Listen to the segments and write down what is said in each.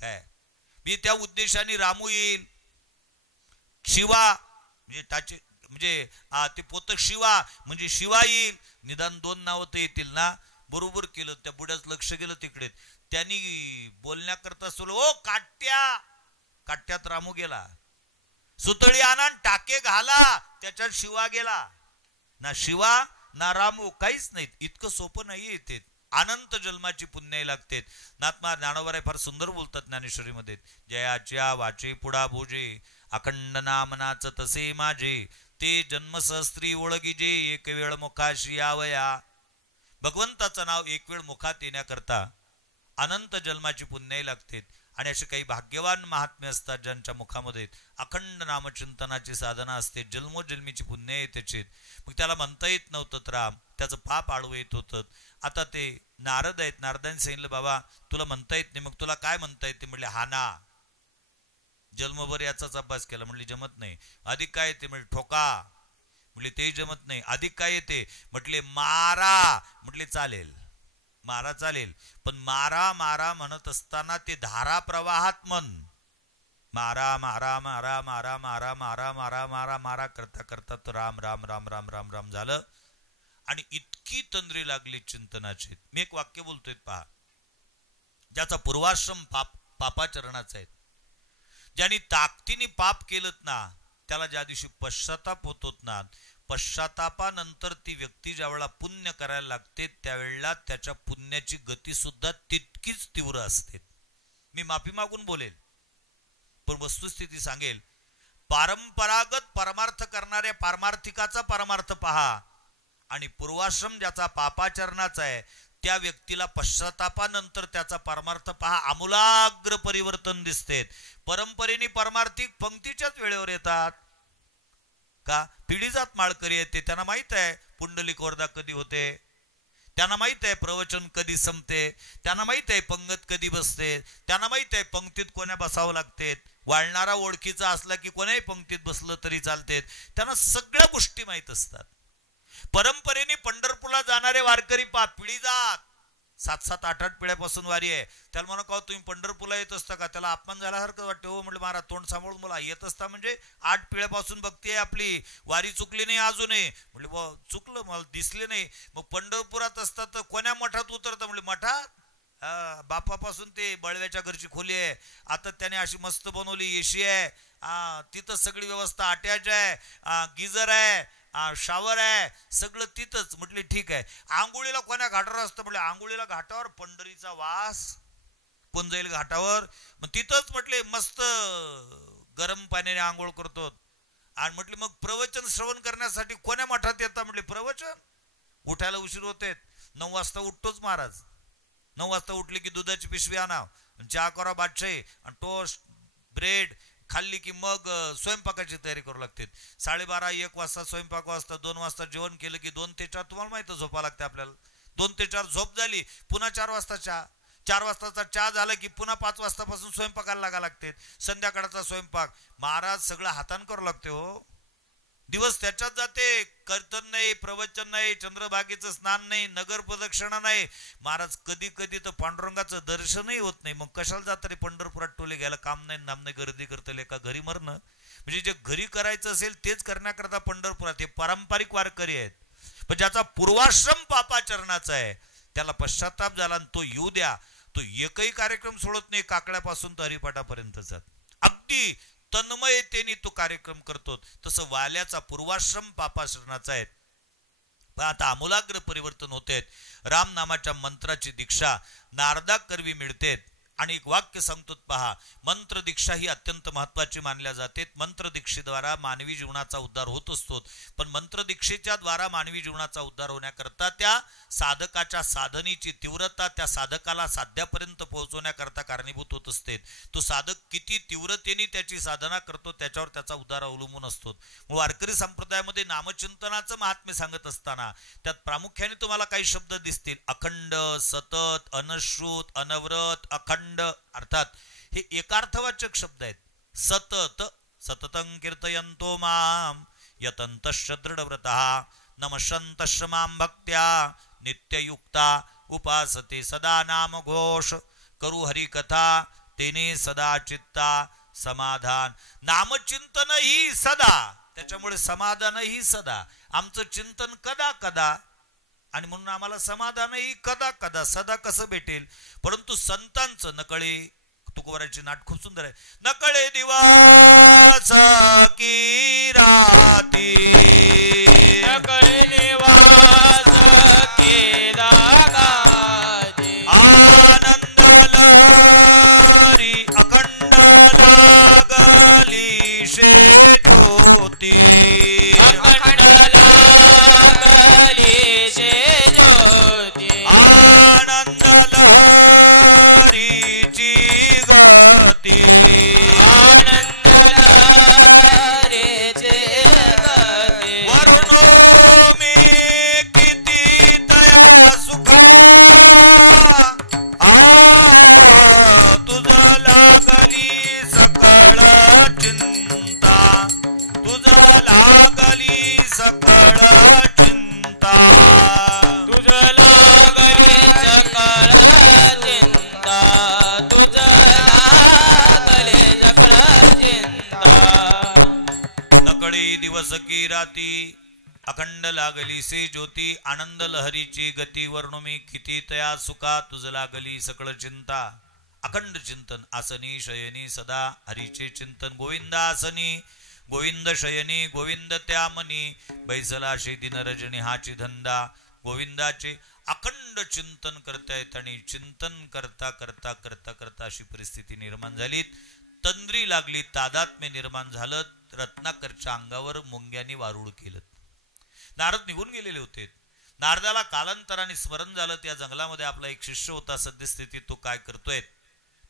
काय मी त्या उद्देशाने रामू येईल, शिवा म्हणजे त्याचे म्हणजे ते पोतक शिवा म्हणजे शिवा येईल, निदान 2 नावं तर येतील ना. बरोबर केलं, त्या बुड्याच लक्ष गेलं तिकडे. त्यांनी बोलण्याकरता सुरू, ओ काट्यात रामू गेला, सुतळी आणा टाके घाला, त्याच्यात शिवा गेला. ना शिवा ना रामू, काहीच नाहीत. इतकं सोपं नाही येते, अनंत जन्माची पुण्य लागते. नाथमा ज्ञानोबा फार सुंदर बोलतात ज्ञानेश्वरीमध्ये, जयाच्या वाचे पुढा भोजे, अखंड नामनाच तसे माझे, ते जन्मसहस्त्री ओळखीजे, एक वेळ मुखाशी यावया. भगवंताचं नाव एक वेळ मुखात येण्याकरता अनंत जन्माची पुण्य लागते. आणि असे काही भाग्यवान महात्मे असतात ज्यांच्या मुखामध्ये अखंड नामचिंतनाची साधना असते, जन्मोजन्मीची पुण्य आहे त्याची. मग त्याला म्हणता येत नव्हतं राम, त्याचं पाप आडवं येत होतं. आता ते नारद आहेत, नारदांनी सांगितलं बाबा तुला म्हणता येत नाही, मग तुला काय म्हणता येते? म्हणले हाना, जन्मभर याचाच अभ्यास केला. म्हणले जमत नाही. अधिक काय येते? म्हणजे ठोका. म्हणले ते जमत नाही. अधिक काय येते? म्हटले मारा. म्हटले चालेल, मारा चालेल, पण मारा मारा म्हणत असताना ते धारा प्रवाहात मन मारा मारा मारा मारा मारा मारा मारा मारा मारा करता करता तर राम राम राम राम राम राम झालं. आणि इतकी तंद्री लागली चिंतनाची. मी एक वाक्य बोलतोय पहा, ज्याचा पूर्वाश्रम पापाचरणाचा आहे, ज्यांनी ताकदीने पाप केलं ना, त्याला ज्या दिवशी पश्चाताप होतोत ना, पश्चातापानंतर ती व्यक्ती ज्या वेळेला पुण्य करायला लागते त्यावेळेला त्याच्या पुण्याची गती सुद्धा तितकीच तीव्र असते. मी माफी मागून बोलेल, पण वस्तुस्थिती सांगेल. परंपरागत परमार्थ करणाऱ्या पारमार्थिकाचा परमार्थ पहा, आणि पूर्वाश्रम ज्याचा पापाचरणाचा आहे त्या व्यक्तीला पश्चातापानंतर त्याचा परमार्थ पहा, आमूलाग्र परिवर्तन दिसते. परंपरेने परमार्थिक पंक्तीच्याच वेळेवर येतात का? पिढीजात माळकरी येते, त्यांना माहित आहे पुंडलिक वरदा कधी होते, त्यांना माहित आहे प्रवचन कधी संपते, त्यांना माहित आहे पंगत कधी बसते, त्यांना माहित आहे पंक्तीत कोण्या बसावं लागते, वाळणारा ओळखीचा असला की कोण्याही पंक्तीत बसलं तरी चालते. त्यांना सगळ्या गोष्टी माहित असतात. परंपरेने पंढरपूरला जाणारे वारकरी पा पिढीजात 7-7, 8-8 पिढ्यापासून वारी आहे. त्याला म्हणा का तुम्ही पंढरपूरला येत असता का? त्याला अपमान झाल्यासारखं वाटतं. हो म्हटलं महाराज तोंड सांभाळून मला येत असता म्हणजे 8 पिढ्यापासून बघते आपली वारी, चुकली नाही अजूनही. म्हटले बा चुकलं, मला दिसले नाही. मग पंढरपुरात असतात तर कोण्या मठात उतरतं? म्हणजे मठात बापापासून ते बळव्याच्या घरची खोली आहे, आता त्याने अशी मस्त बनवली, एसी आहे, तिथं सगळी व्यवस्था अटॅच आहे, गिझर आहे, शावर आहे, सगळं तिथंच. म्हटले ठीक आहे. आंघोळीला कोण्या घाटावर असतं? म्हटले आंघोळीला घाटावर, पंढरीचा वास कोण जाईल घाटावर? मग तिथंच म्हटले मस्त गरम पाण्याने आंघोळ करतो. आणि म्हटले मग प्रवचन श्रवण करण्यासाठी कोण्या मठात येतात? म्हटले प्रवचन उठायला उशीर होते, 9 वाजता उठतोच महाराज. 9 वाजता उठले की दुधाची पिशवी आणा, चहा करा बादशाही, आणि टोस्ट ब्रेड खाल्ली की मग स्वयंपाकाची तयारी करू लागते. 12:30-1 वाजता स्वयंपाक वाजता, 2 वाजता जेवण केलं की 2 ते 4 तुम्हाला माहिती झोपा लागते आपल्याला. 2 ते 4 झोप झाली, पुन्हा 4 वाजता चहा, 4 वाजताचा चहा झाला की पुन्हा 5 वाजतापासून स्वयंपाकाला लागा लागते. संध्याकाळचा स्वयंपाक महाराज सगळं हातान करावं लागते. हो, दिवस त्याच्यात जाते. कीर्तन नाही, प्रवचन नाही, चंद्रभागेचं स्नान नाही, नगर प्रदक्षिणा नाही. महाराज कधी कधी तर पांडुरंगाचं दर्शनही होत नाही. मग कशाला जात रे पंढरपुरात? टोले घ्यायला काम नाही, नाम नाही, गर्दी करतले का घरी मरणं. म्हणजे जे घरी करायचं असेल तेच करण्याकरता पंढरपुरात. हे पारंपरिक वारकरी आहेत. पण ज्याचा पूर्वाश्रम पापाचरणाचा आहे त्याला पश्चाताप झाला आणि तो येऊ द्या, तो एकही कार्यक्रम सोडत नाही, काकड्यापासून तर हरिपाठापर्यंतचा. अगदी तन्मयतेने तो कार्यक्रम करतो. तसं वाल्याचा पूर्वाश्रम पापाश्रणाचा आहे. पण आता आमूलाग्र परिवर्तन होते. राम नामाच्या मंत्राची दीक्षा नारदा करवी मिळते. आणि एक वाक्य सांगतो पहा, मंत्र दीक्षा ही अत्यंत महत्वाची मानल्या जाते. मंत्र दीक्षेद्वारा मानवी जीवनाचा उद्धार होत असतो. पण मंत्र दीक्षेच्या द्वारा मानवी जीवनाचा उद्धार होण्याकरता त्या साधकाच्या साधनेची तीव्रता त्या साधकाला साध्यापर्यंत पोहोचवण्याकरता कारणीभूत होत असते. तो साधक किती तीव्रतेने त्याची साधना करतो त्याच्यावर त्याचा उद्धार अवलंबून असतो. वारकरी संप्रदायामध्ये नामचिंतनाचं महात्म्य सांगत असताना त्यात प्रामुख्याने तुम्हाला काही शब्द दिसतील. अखंड, सतत, अनश्रुत, अनवरत, अखंड. अर्थात हे एकार्थवाचक शब्द आहेत. सतत, सततं कीर्तयन्तो माम यतन्तश्च दृढव्रतः नमशन्तश्च मां भक्त्या नित्ययुक्ता उपासते सदा नाम घोष. करू हरिकथा तेने सदा चित्ता समाधान. नामचिंतन ही सदा, त्याच्यामुळे समाधान ही सदा. आमचं चिंतन कदा कदा, आणि म्हणून आम्हाला समाधानही कदा कदा. सदा कसं भेटेल? परंतु संतांचं नकळे, तुकोबाराची नाट खूप सुंदर आहे. नकळे दिवस की राती, नकळे निवास की राती, आनंद लहरी अखंड लागली शे ज्योती, अखंड लागली शे ज्योती, आनंद लहरीची गती, आनंद लहरीची गती. वर्णो मी किती तया सुखा, तुझ लागली सकळ चिंता, तुझ लागली सकळ चिंता, तुझ लागली सकळ चिंता, तुझ लागली सकळ चिंता. नकळी दिवस की राती, अखंड लागली से ज्योती, आनंद लहरीची गती, वर्णुमी किती तया सुखा, तुझ लागली सकळ चिंता. अखंड चिंतन, आसनी शयनी सदा हरीचे चिंतन, गोविंदा आसनी गोविंद शयनी गोविंद त्या मनी, बैसलाशी दिन रजनी हाची धंदा. गोविंदाचे अखंड चिंतन करतायत आणि चिंतन करता करता करता करता अशी परिस्थिती निर्माण झाली. तंद्री लागली, तादात्म्य निर्माण झालं. रत्नाकरच्या अंगावर मुंग्यांनी वारुळ केलं. नारद निघून गेलेले होते. नारदाला कालांतराने स्मरण झालं, त्या जंगलामध्ये आपला एक शिष्य होता सद्यस्थितीत, तो काय करतोय?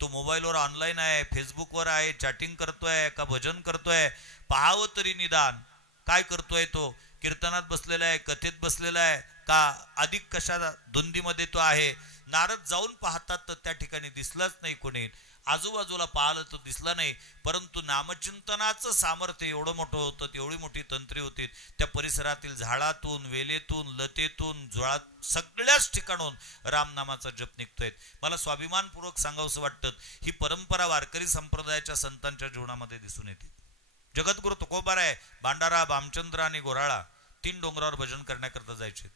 तो मोबाईलवर ऑनलाईन आहे, फेसबुकवर आहे, चॅटिंग करतोय का भजन करतोय? पाहावं तरी निदान. काय करतोय तो? कीर्तनात बसलेला आहे, कथेत बसलेला आहे का अधिक कशा धुंदीमध्ये तो आहे? नारद जाऊन पाहतात तर त्या ठिकाणी दिसलाच नाही कोणी. आजूबाजूला पाहिलं तर दिसला नाही. परंतु नामचिंतनाचं सामर्थ्य एवढं मोठं होतं, एवढी मोठी तंत्रे होती. त्या परिसरातील झाडातून, वेलेतून, लतेतून, जुळात, सगळ्याच ठिकाणून रामनामाचा जप निघतोय. मला स्वाभिमानपूर्वक सांगावंसं वाटतं, ही परंपरा वारकरी संप्रदायाच्या संतांच्या जीवनामध्ये दिसून येते. जगद्गुरु तुकोबाराय भांडारा, भामचंद्र आणि गोराळा 3 डोंगरावर भजन करण्याकरता जायचे.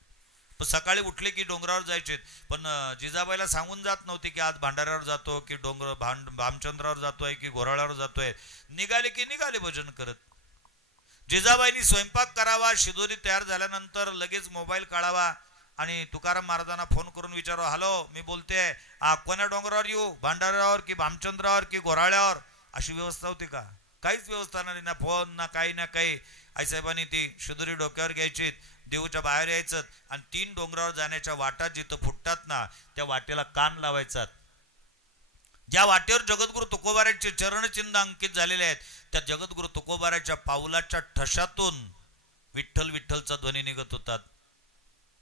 पण सकाळी उठले की डोंगरावर जायचे. पण जिजाबाईला सांगून जात नव्हते की आज भांडाऱ्यावर जातो की भामचंद्रावर जातोय की गोराळ्यावर जातोय. निघाले की निघाले भजन करत. जिजाबाईंनी स्वयंपाक करावा, शिदोरी तयार झाल्यानंतर लगेच मोबाईल काढावा आणि तुकाराम महाराजांना फोन करून विचारावं, हॅलो मी बोलते, कोण्या डोंगरावर येऊ, भांडाऱ्यावर की भामचंद्रावर की गोराळ्यावर? अशी व्यवस्था होती का? काहीच व्यवस्था नाही. ना फोन ना काही ना काही. आईसाहेबांनी ती शिदोरी डोक्यावर घ्यायची, देऊच्या बाहेर यायचं आणि 3 डोंगरावर जाण्याच्या वाटा जिथं फुटतात ना, त्या वाटेला कान लावायचा. ज्या वाटेवर जगद्गुरु तुकोबाराचे चरणचिन्ह अंकित झालेले आहेत, त्या जगद्गुरु तुकोबाराच्या पाऊलाच्या ठशातून विठ्ठल विठ्ठलचा ध्वनी निघत होतात,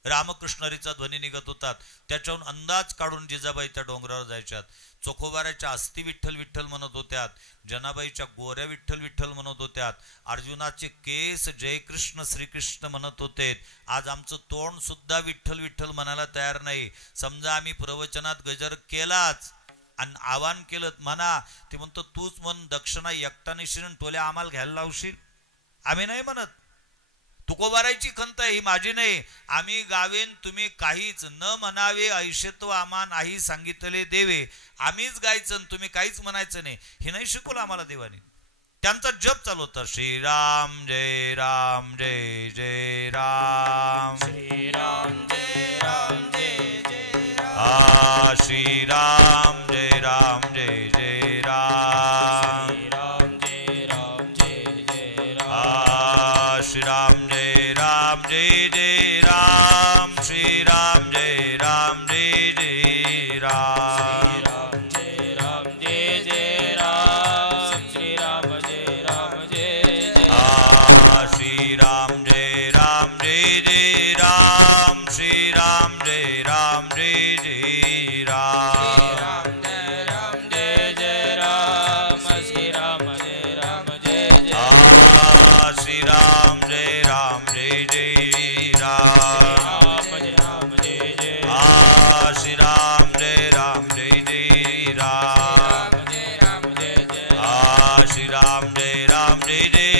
रामकृष्णरीचा ध्वनी निघत होतात. त्याच्याहून अंदाज काढून जिजाबाई त्या डोंगरावर जायच्यात. चोखोबाराच्या अस्थि विठ्ठल विठ्ठल म्हणत होत्यात, जनाबाईच्या गोऱ्या विठ्ठल विठ्ठल म्हणत होत्यात, अर्जुनाचे केस जय कृष्ण श्रीकृष्ण म्हणत होते. आज आमचं तोंड सुद्धा विठ्ठल विठ्ठल म्हणायला तयार नाही. समजा आम्ही प्रवचनात गजर केलाच आणि आवाहन केलं म्हणा, ते म्हणतो तूच म्हण दक्षिणा एकटानेशीन टोल्या आम्हाला घ्यायला लावशील. आम्ही नाही म्हणत. तुकोबारायची खंत आहे, ही माझी नाही. आम्ही गावेन तुम्ही काहीच न म्हणावे, ऐशत्व आम्हा नाही सांगितले देवे. आम्हीच गायचं तुम्ही काहीच म्हणायचं नाही, हे नाही शिकवलं आम्हाला देवाने. त्यांचा जप चालू होता, श्रीराम जय राम जय जय राम, श्रीराम जय राम जय जय राम, श्रीराम जय राम जय जय राम, श्रीराम जय राम जय जय राम, श्रीराम जय राम जय जय राम, श्रीराम जय राम जय जय राम, श्रीराम जय राम जय जय राम, श्रीराम जय राम जय जय राम, श्रीराम जय राम जय जय राम, श्रीराम जय राम जय जय राम. राम जय जय